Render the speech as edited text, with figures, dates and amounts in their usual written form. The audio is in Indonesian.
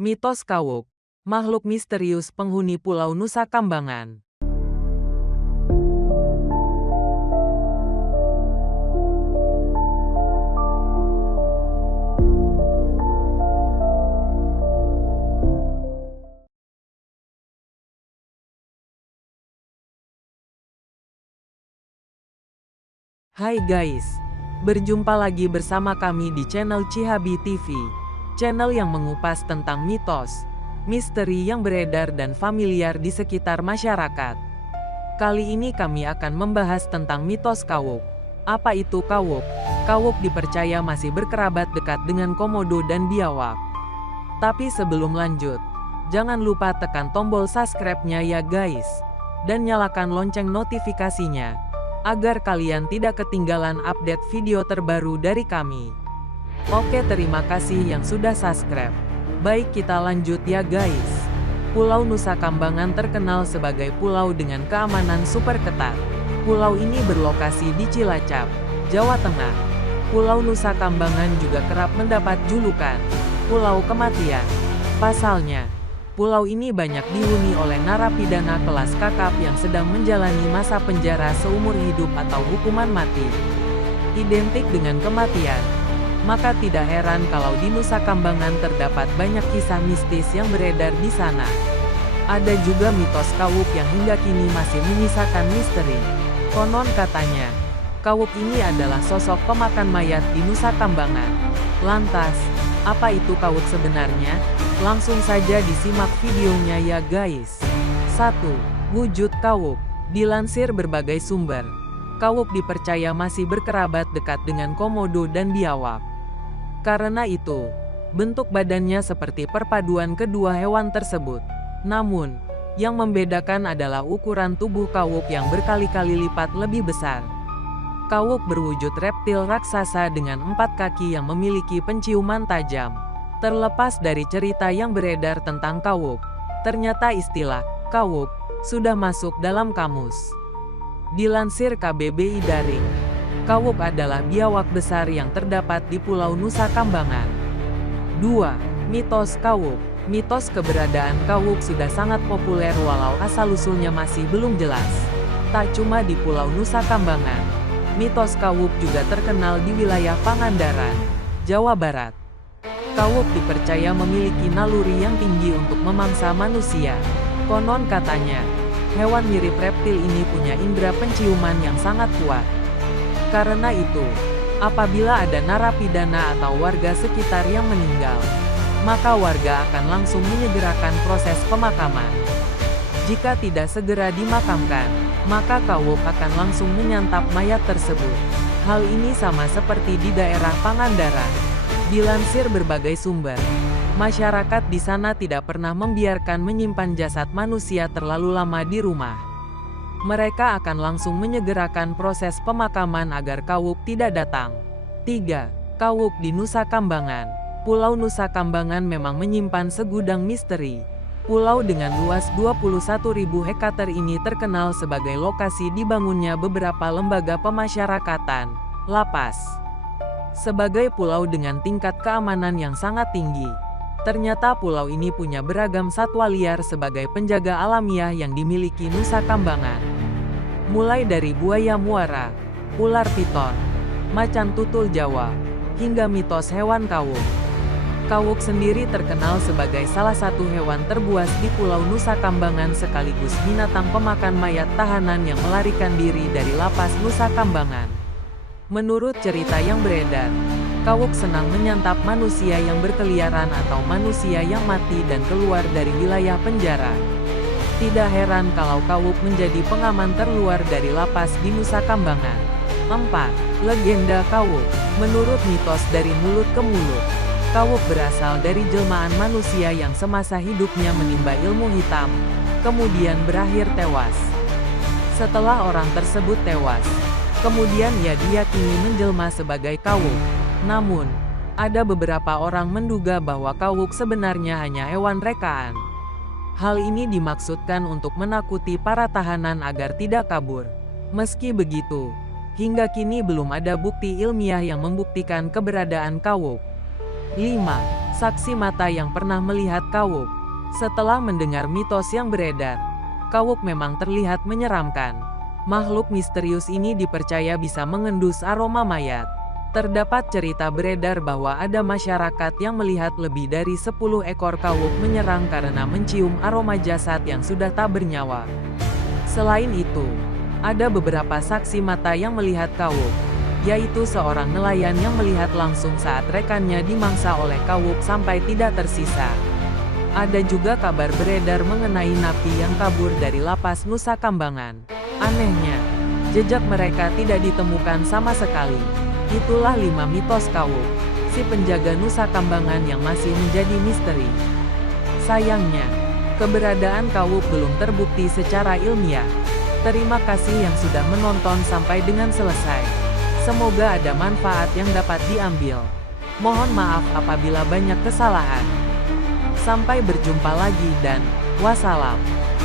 Mitos Kawuk, makhluk misterius penghuni Pulau Nusa Kambangan. Hai guys, berjumpa lagi bersama kami di channel Cihabi TV, channel yang mengupas tentang mitos, misteri yang beredar dan familiar di sekitar masyarakat. Kali ini kami akan membahas tentang mitos Kawuk. Apa itu Kawuk? Kawuk dipercaya masih berkerabat dekat dengan Komodo dan biawak. Tapi sebelum lanjut, jangan lupa tekan tombol subscribe-nya ya guys, dan nyalakan lonceng notifikasinya, agar kalian tidak ketinggalan update video terbaru dari kami. Oke, terima kasih yang sudah subscribe. Baik, kita lanjut ya guys. Pulau Nusa Kambangan terkenal sebagai pulau dengan keamanan super ketat. Pulau ini berlokasi di Cilacap, Jawa Tengah. Pulau Nusa Kambangan juga kerap mendapat julukan Pulau Kematian. Pasalnya, pulau ini banyak dihuni oleh narapidana kelas kakap yang sedang menjalani masa penjara seumur hidup atau hukuman mati, identik dengan kematian. Maka tidak heran kalau di Nusa Kambangan terdapat banyak kisah mistis yang beredar di sana. Ada juga mitos Kawuk yang hingga kini masih menyisakan misteri. Konon katanya, Kawuk ini adalah sosok pemakan mayat di Nusa Kambangan. Lantas, apa itu Kawuk sebenarnya? Langsung saja disimak videonya ya guys. 1. Wujud Kawuk. Dilansir berbagai sumber, Kawuk dipercaya masih berkerabat dekat dengan Komodo dan biawak. Karena itu, bentuk badannya seperti perpaduan kedua hewan tersebut. Namun, yang membedakan adalah ukuran tubuh Kawuk yang berkali-kali lipat lebih besar. Kawuk berwujud reptil raksasa dengan 4 kaki yang memiliki penciuman tajam. Terlepas dari cerita yang beredar tentang Kawuk, ternyata istilah Kawuk sudah masuk dalam kamus. Dilansir KBBI Daring, Kawuk adalah biawak besar yang terdapat di Pulau Nusa Kambangan. 2. Mitos Kawuk. Mitos keberadaan Kawuk sudah sangat populer walau asal-usulnya masih belum jelas. Tak cuma di Pulau Nusa Kambangan, mitos Kawuk juga terkenal di wilayah Pangandaran, Jawa Barat. Kawuk dipercaya memiliki naluri yang tinggi untuk memangsa manusia. Konon katanya, hewan mirip reptil ini punya indera penciuman yang sangat kuat. Karena itu, apabila ada narapidana atau warga sekitar yang meninggal, maka warga akan langsung menyegerakan proses pemakaman. Jika tidak segera dimakamkan, maka Kawuk akan langsung menyantap mayat tersebut. Hal ini sama seperti di daerah Pangandaran. Dilansir berbagai sumber, masyarakat di sana tidak pernah membiarkan menyimpan jasad manusia terlalu lama di rumah. Mereka akan langsung menyegerakan proses pemakaman agar Kawuk tidak datang. 3. Kawuk di Nusa Kambangan. Pulau Nusa Kambangan memang menyimpan segudang misteri. Pulau dengan luas 21.000 hektar ini terkenal sebagai lokasi dibangunnya beberapa lembaga pemasyarakatan, lapas. Sebagai pulau dengan tingkat keamanan yang sangat tinggi, ternyata pulau ini punya beragam satwa liar sebagai penjaga alamiah yang dimiliki Nusa Kambangan. Mulai dari buaya muara, ular piton, macan tutul Jawa, hingga mitos hewan Kawuk. Kawuk sendiri terkenal sebagai salah satu hewan terbuas di Pulau Nusa Kambangan sekaligus binatang pemakan mayat tahanan yang melarikan diri dari lapas Nusa Kambangan. Menurut cerita yang beredar, Kawuk senang menyantap manusia yang berkeliaran atau manusia yang mati dan keluar dari wilayah penjara. Tidak heran kalau Kawuk menjadi pengaman terluar dari lapas di Nusa Kambangan. 4. Legenda Kawuk. Menurut mitos dari mulut ke mulut, Kawuk berasal dari jelmaan manusia yang semasa hidupnya menimba ilmu hitam, kemudian berakhir tewas. Setelah orang tersebut tewas, kemudian ia diyakini menjelma sebagai Kawuk. Namun, ada beberapa orang menduga bahwa Kawuk sebenarnya hanya hewan rekaan. Hal ini dimaksudkan untuk menakuti para tahanan agar tidak kabur. Meski begitu, hingga kini belum ada bukti ilmiah yang membuktikan keberadaan Kawuk. 5. Saksi mata yang pernah melihat Kawuk. Setelah mendengar mitos yang beredar, Kawuk memang terlihat menyeramkan. Makhluk misterius ini dipercaya bisa mengendus aroma mayat. Terdapat cerita beredar bahwa ada masyarakat yang melihat lebih dari 10 ekor Kawuk menyerang karena mencium aroma jasad yang sudah tak bernyawa. Selain itu, ada beberapa saksi mata yang melihat Kawuk, yaitu seorang nelayan yang melihat langsung saat rekannya dimangsa oleh Kawuk sampai tidak tersisa. Ada juga kabar beredar mengenai napi yang kabur dari lapas Nusa Kambangan. Anehnya, jejak mereka tidak ditemukan sama sekali. Itulah 5 mitos Kawuk, si penjaga Nusa Kambangan yang masih menjadi misteri. Sayangnya, keberadaan Kawuk belum terbukti secara ilmiah. Terima kasih yang sudah menonton sampai dengan selesai. Semoga ada manfaat yang dapat diambil. Mohon maaf apabila banyak kesalahan. Sampai berjumpa lagi dan wassalam.